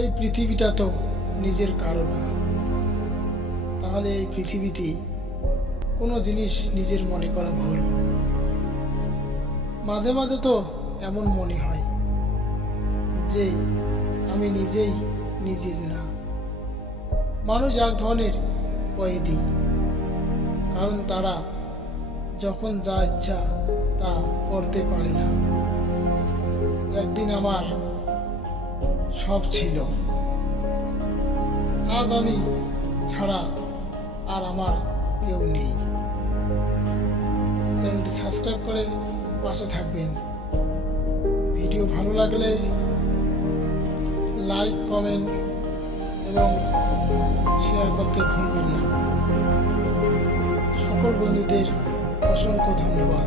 এই পৃথিবীটা তো নিজের কারো না, তাহলে এই পৃথিবীতে কোনো জিনিস নিজের মনে করা ভুল। মাঝে মাঝে তো এমন মনে হয় যে আমি নিজেই নিজের না। মানুষ এক ধরনের কয়েদি, কারণ তারা যখন যা ইচ্ছা তা করতে পারে না। একদিন আমার সব ছিল, আজ আমি ছাড়া আর আমার কেউ নেই। চ্যানেলটি সাবস্ক্রাইব করে পাশে থাকবেন। ভিডিও ভালো লাগলে লাইক, কমেন্ট এবং শেয়ার করতে ভুলবেন না। সকল বন্ধুদের অসংখ্য ধন্যবাদ।